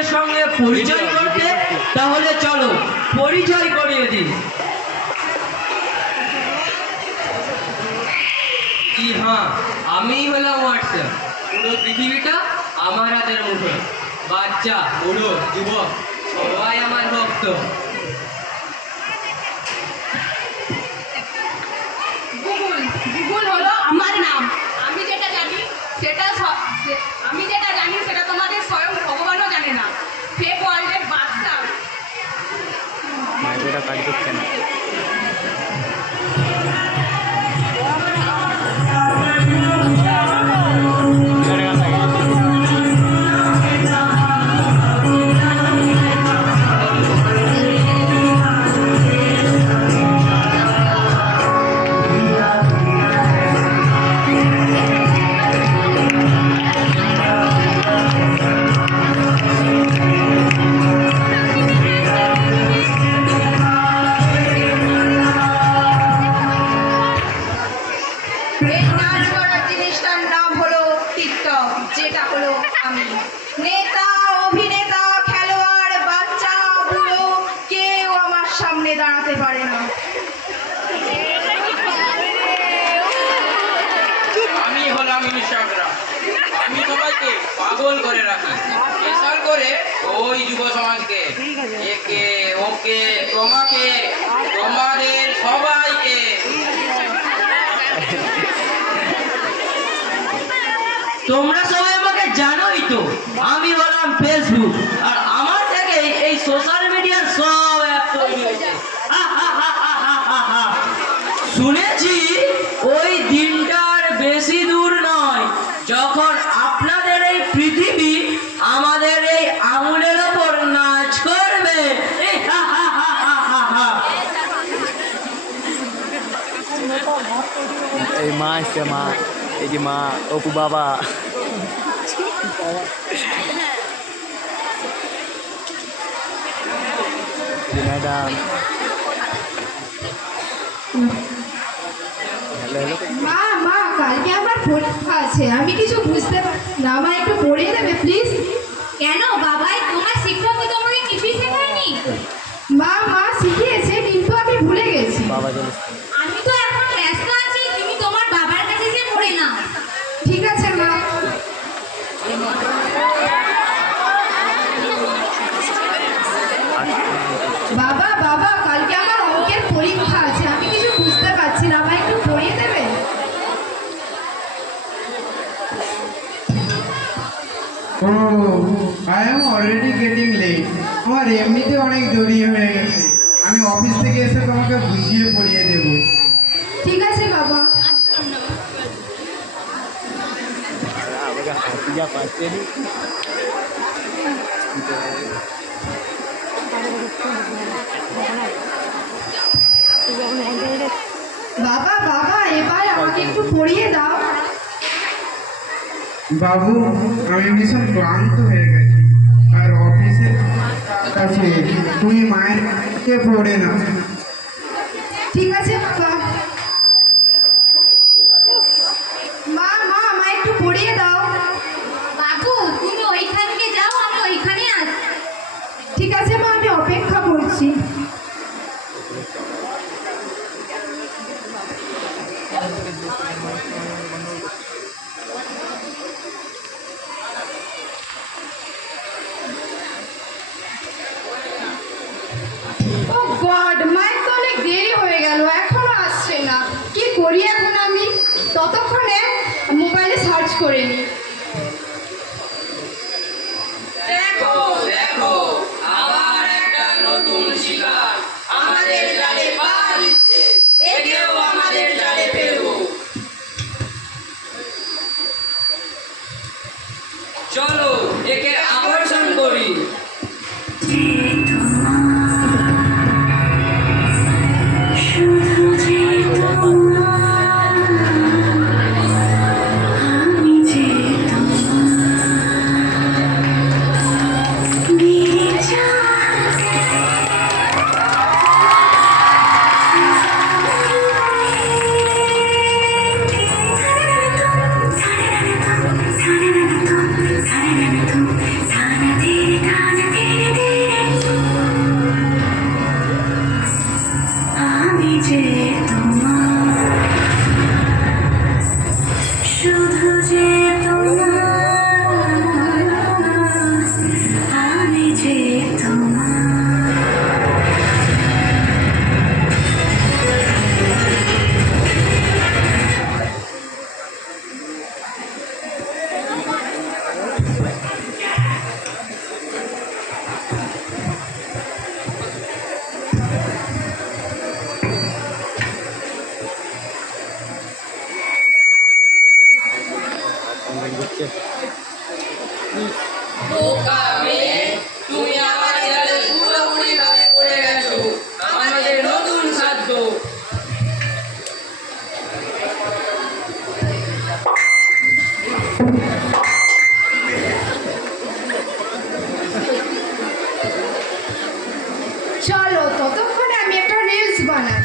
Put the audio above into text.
আমাদের সঙ্গে পরিচয় করতে তাহলে চলো, পরিচয় করিয়ে কি হ্যাঁ আমি হলাম হোয়াটসঅ্যাপ পুরো পৃথিবীটা আমার হাতের মুঠো বাচ্চা, বুড়ো, যুবক, সবাই আমার ভক্ত। কাজ করছে না। সামনে দাঁড়াতে পারে না। আমি হলাম আমি সবাইকে পাগল করে রাখি। স্পেশাল করে ওই যুব সমাজকে। একে ওকে তোমাকে তোমাদের সবাইকে। তোমরা সবাই যখন আপনাদের এই পৃথিবী আমাদের এই আঙুলের ওপর নাচ করবে, এই মা এসছে, মা। এই যে মা, অপু বাবা। ম্যাডাম। Hello hello. পরীক্ষা আছে। আমি কিছু বুঝতে পারছি না আমার একটু পড়িয়ে দেবে প্লিজ কেন? বাবাই তোমার শিক্ষক কি তোমাকে কিছুই শেখায়নি। মা মা শিখিয়েছে কিন্তু আমি ভুলে গেছি। বাবা আমি তো এখন ব্যস্ত আছি তুমি তোমার বাবার কাছে গিয়ে পড়ে নাও। ঠিক আছে মা। বাবা বাবা কালকে আমার অঙ্কের পরীক্ষা আছে। অফিস থেকে এসে তোমাকে বুঝিয়ে পড়িয়ে ঠিক আছে বাবা বাবা, এবার আমাকে একটু পড়িয়ে দাও। বাবু আমি ভীষণ ক্লান্ত হয়ে গেছি। আর অফিসের কাছে তুমি মায়ের কাছে পড়ে না। ঠিক আছে বাবা। মা মা আমায় একটু পড়িয়ে দাও। বাবু তুমি ওইখানকে যাও আমি ওইখানে ঠিক আছে মা আমি অপেক্ষা করছি। ও চলো ততক্ষণে আমি একটা রিলস বানাই।